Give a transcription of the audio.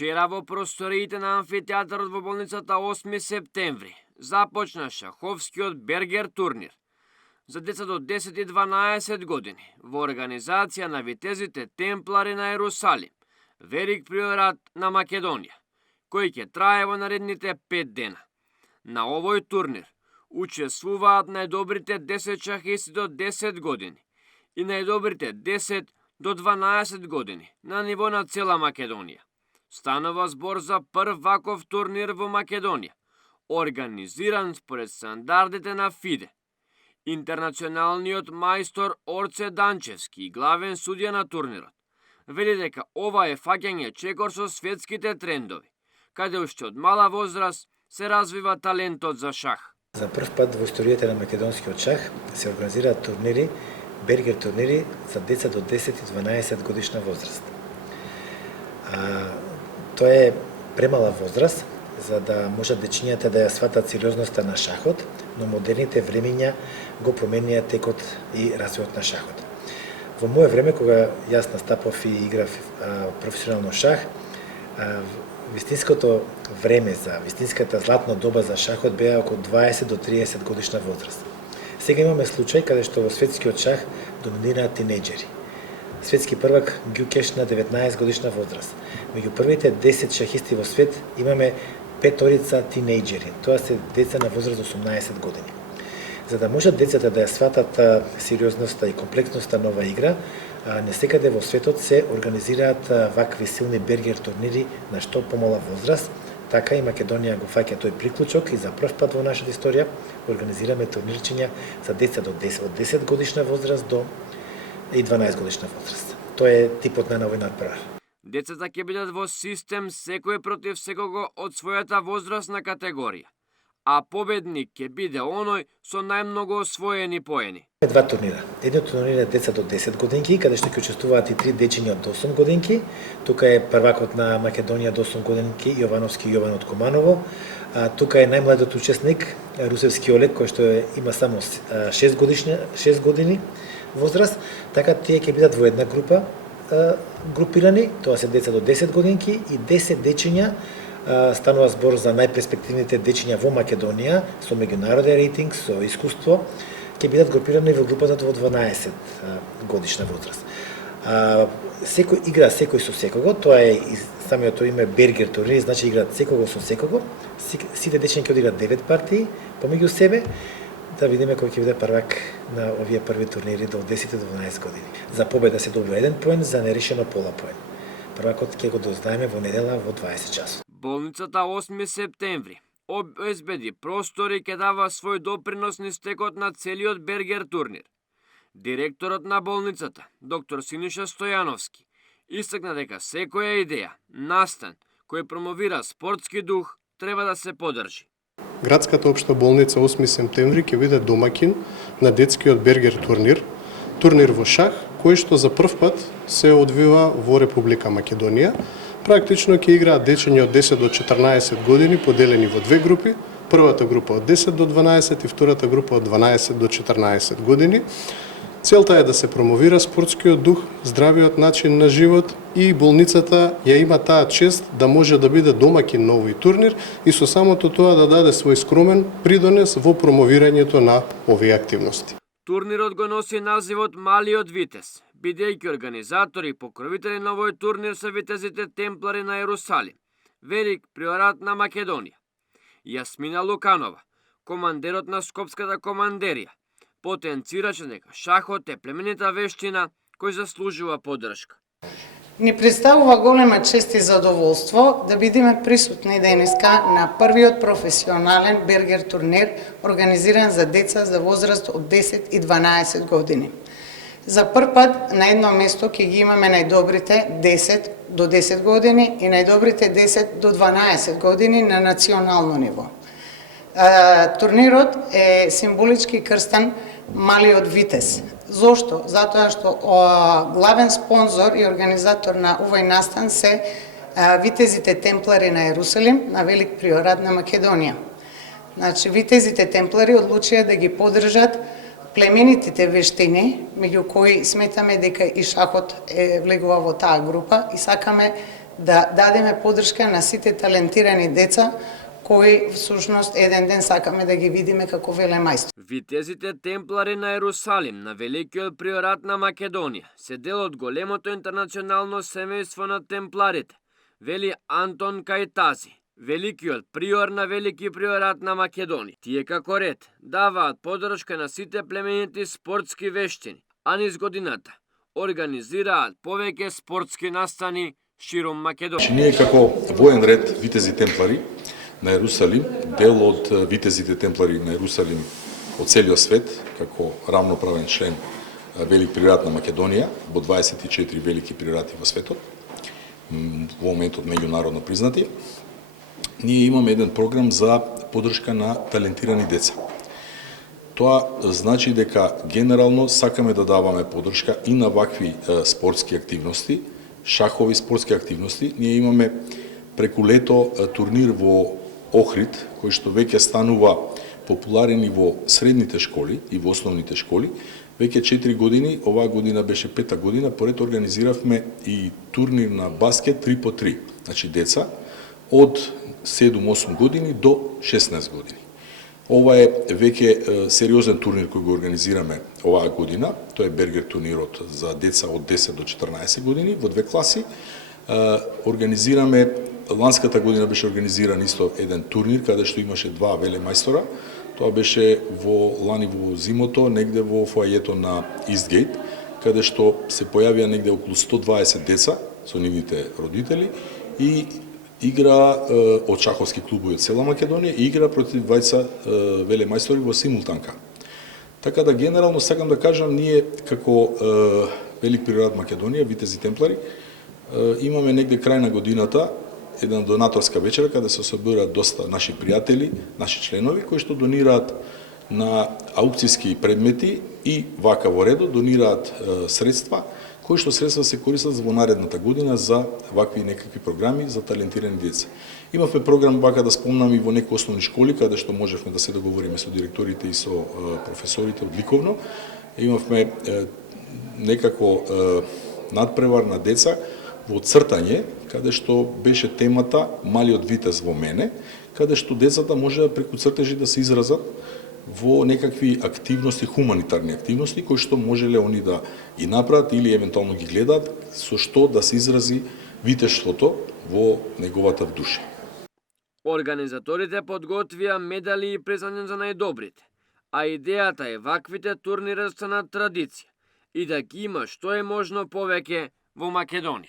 Вчера во просториите на амфитеатарот во болницата 8 септември започна шаховскиот Бергер турнир за деца до 10 и 12 години во организација на витезите Темплари на Ерусалим, Велик приорат на Македонија, кој ќе трае во наредните 5 дена. На овој турнир учествуваат најдобрите 10 шахисти до 10 години и најдобрите 10 до 12 години на ниво на цела Македонија. Станува збор за прв ваков турнир во Македонија, организиран според стандардите на ФИДЕ. Интернационалниот мајстор Орце Данчевски, главен судија на турнирот, вели дека ова е фаќање чекор со светските трендови, каде уште од мала возраст се развива талентот за шах. За прв пат во историјата на македонскиот шах се организираат турнири, Бергер турнири за деца до 10 и 12 годишна возраст. Тоа е премала возраст за да можат дечињата да ја сватат сериозноста на шахот, но модерните времења го променија текот и развојот на шахот. Во моје време, кога јас настапав и играв професионално шах, вистинското време за вистинската златна доба за шахот беа околу 20 до 30 годишна возраст. Сега имаме случај каде што во светскиот шах доминираат тинејџери. Светски првак Гюкеш на 19 годишна возраст. Меѓу првите 10 шахисти во свет имаме 5 тинејџери. Тоа се деца на возраст 18 години. За да можат децата да ја сватат сериозноста и комплексноста на оваа игра, несекаде во светот се организираат вакви силни Бергер турнири на што помала возраст. Така и Македонија го фаќа тој приклучок и за прв пат во нашата историја организираме турнирчиња за деца од 10 годишна возраст до и 12 годишна возраст. Тоа е типот на овој надпревар. Децата ќе бидат во систем секој против секого од својата возрастна категорија, а победник ќе биде оној со најмногу освоени поени. Два турнира. Едниот турнир е деца до 10 годинки, каде што ќе учествуваат и 3 дечиња од 8 годинки. Тука е првакот на Македонија до 8 годинки Јовановски Јован од Команово. Тука е најмладиот учесник Русевски Олег, кој што има само 6 години возраст. Така тие ќе бидат во една група групирани, тоа се деца до 10 годинки и 10 дечиња. Станува збор за најперспективните дечиња во Македонија со меѓународен рейтинг, со искуство, ќе бидат групирани во групата во 12 годишна возраст. Секој игра секој со секого, тоа е и самиот име Бергер турнир, значи играат секого со секого. Сите дечиња ќе одиграат 9 партии помеѓу себе, да видиме кој ќе биде првак на овие први турнири до 10 до 12 години. За победа се добива 1 поен, за нерешено пола поен. Првакот ќе го дознаеме во недела во 20 часот. Болницата 8 септември обезбеди простори ќе дава свој допринос низ текот на целиот Бергер турнир. Директорот на болницата, доктор Синиша Стојановски, истакна дека секоја идеја, настан, кој промовира спортски дух, треба да се поддржи. Градската општа болница 8 септември ќе биде домакин на детскиот Бергер турнир, турнир во шах, кој што за прв пат се одвива во Република Македонија. Практично ќе играат дечиња од 10 до 14 години поделени во две групи, првата група од 10 до 12 и втората група од 12 до 14 години. Целта е да се промовира спортскиот дух, здравиот начин на живот и болницата ја има таа чест да може да биде домакин на овој турнир и со самото тоа да даде свој скромен придонес во промовирањето на овие активности. Турнирот го носи називот Малиот Витез, бидејќи организатори и покровители на овој турнир се витезите Темплари на Ерусалим, Велик приорат на Македонија. Јасмина Луканова, командерот на Скопската командерија, потенцираше дека шахот е племенита вештина кој заслужува поддршка. Ни представува голема чест и задоволство да бидеме присутни денеска на првиот професионален Бергер турнир организиран за деца за возраст од 10 и 12 години. За прв пат на едно место ќе ги имаме најдобрите 10 до 10 години и најдобрите 10 до 12 години на национално ниво. Турнирот е символички крстен Малиот Витез. Зошто? Затоа што главен спонзор и организатор на овој настан се витезите Темплари на Ерусалим, на Велик приорат на Македонија. Значи, витезите Темплари одлучија да ги поддржат племенитите вештини, меѓу кои сметаме дека и шахот влегува во таа група и сакаме да дадеме поддршка на сите талентирани деца кои всушност еден ден сакаме да ги видиме како велемајстори. Витезите темплари на Ерусалим на Великиот приорат на Македонија се дел од големото интернационално семејство на темпларите, вели Антон Кајтази, Великиот приор на Велики приорат на Македонија. Тие како ред даваат поддршка на сите племенити спортски вештини, а низ годината организираат повеќе спортски настани широм Македонија. Ние како воен ред Витези темплари на Ерусалим, дел од Витезите темплари на Ерусалим од целиот свет, како рамноправен член Велик приорат на Македонија, во 24 велики приорати во светот, во моментот меѓународно признати, ние имаме еден програм за поддршка на талентирани деца. Тоа значи дека генерално сакаме да даваме поддршка и на вакви спортски активности, шахови спортски активности. Ние имаме преку лето турнир во Охрид, кој што веќе станува популарен и во средните школи и во основните школи. Веќе 4 години, оваа година беше 5-та година, поред организиравме и турнир на баскет 3x3. Значи деца од 7-8 години до 16 години. Ова е веќе сериозен турнир кој го организираме оваа година. Тоа е Бергер турнирот за деца од 10 до 14 години во две класи. Организираме, ланската година беше организиран исто еден турнир каде што имаше два велемајстора. Тоа беше лани во зимото, негде во фоајето на Истгейт, каде што се појавија негде околу 120 деца со нивните родители и игра од шаховски клубови од цела Македонија и игра против двајца велемајстори во симултанка. Така да генерално сакам да кажам, ние како Велик приорат Македонија, Витези темплари, имаме негде крај на годината една донаторска вечера каде се собираат доста наши пријатели, наши членови кои што донираат на аукцијски предмети и вака во редо донираат средства кои што средства се користат во наредната година за вакви некакви програми за талентирани деца. Имавме програм вака да спомнам и во некои основни школи каде што можевме да се договориме со директорите и со професорите одликовно. Имавме некако надпревар на деца во цртање, каде што беше темата Малиот витез во мене, каде што децата може преку цртежи да се изразат во некакви активности, хуманитарни активности, кои што можеле они да и направат или евентуално ги гледаат, со што да се изрази витештвото во неговата душа. Организаторите подготвија медали и признани за најдобрите, а идејата е ваквите турнири да станат традиција и да ги има што е можно повеќе во Македонија.